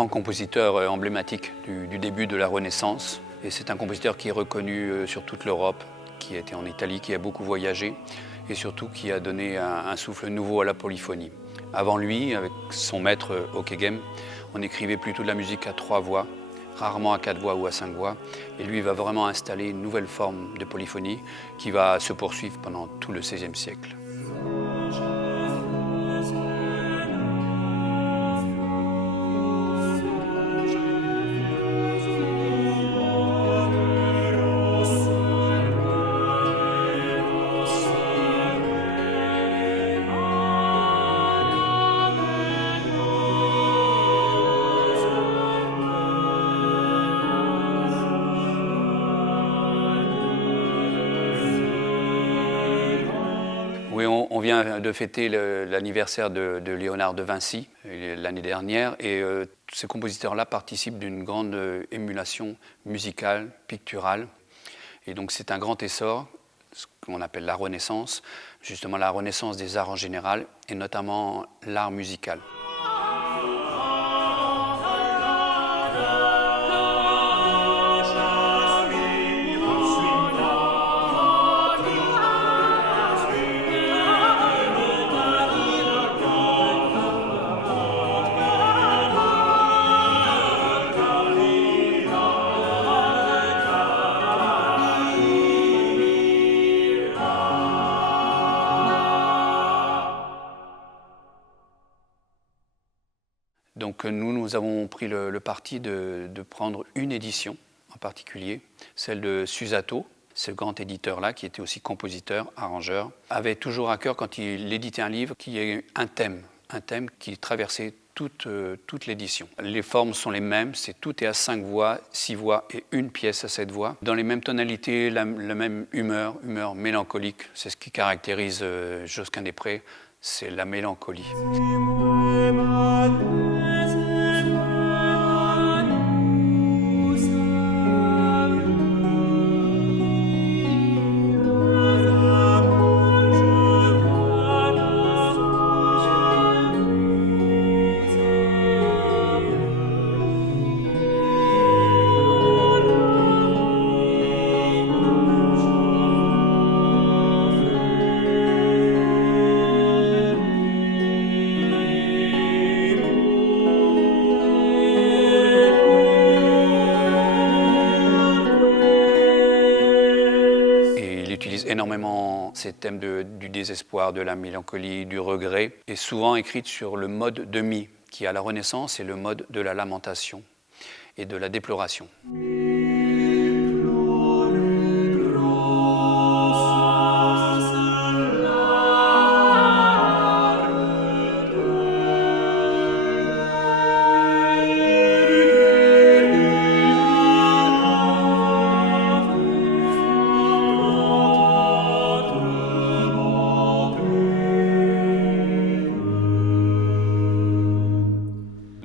grand compositeur emblématique du début de la Renaissance. Et c'est un compositeur qui est reconnu sur toute l'Europe, qui a été en Italie, qui a beaucoup voyagé et surtout qui a donné un souffle nouveau à la polyphonie. Avant lui, avec son maître Ockeghem, on écrivait plutôt de la musique à 3 voix, rarement à 4 voix ou à 5 voix. Et lui, il va vraiment installer une nouvelle forme de polyphonie qui va se poursuivre pendant tout le XVIe siècle. Oui, on vient de fêter l'anniversaire de Léonard de Vinci l'année dernière et ces compositeurs-là participent d'une grande émulation musicale, picturale. Et donc c'est un grand essor, ce qu'on appelle la Renaissance, justement la Renaissance des arts en général et notamment l'art musical. Donc nous avons pris le parti de prendre une édition en particulier, celle de Susato, ce grand éditeur-là, qui était aussi compositeur, arrangeur, avait toujours à cœur, quand il éditait un livre, qu'il y ait un thème qui traversait toute l'édition. Les formes sont les mêmes, tout est à 5 voix, 6 voix et une pièce à 7 voix. Dans les mêmes tonalités, la même humeur mélancolique, c'est ce qui caractérise Josquin-des-Prés, c'est la mélancolie. Énormément ces thèmes du désespoir, de la mélancolie, du regret, et souvent écrites sur le mode de mi, qui à la Renaissance est le mode de la lamentation et de la déploration.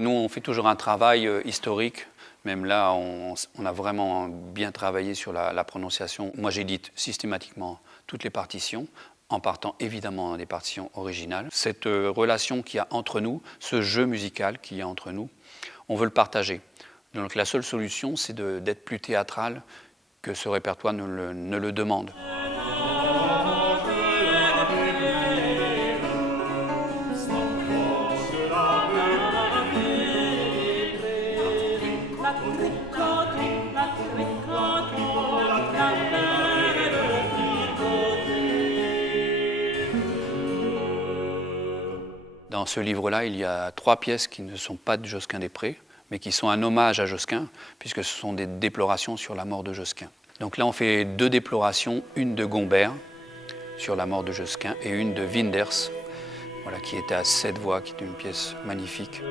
On fait toujours un travail historique, même là on a vraiment bien travaillé sur la prononciation. Moi j'édite systématiquement toutes les partitions, en partant évidemment des partitions originales. Cette relation qu'il y a entre nous, ce jeu musical qu'il y a entre nous, on veut le partager. Donc la seule solution c'est d'être plus théâtral que ce répertoire ne le demande. Dans ce livre-là, il y a 3 pièces qui ne sont pas de Josquin-des-Prés, mais qui sont un hommage à Josquin, puisque ce sont des déplorations sur la mort de Josquin. Donc là, on fait 2 déplorations, une de Gombert sur la mort de Josquin et une de Winders, voilà, qui était à 7 voix, qui est une pièce magnifique.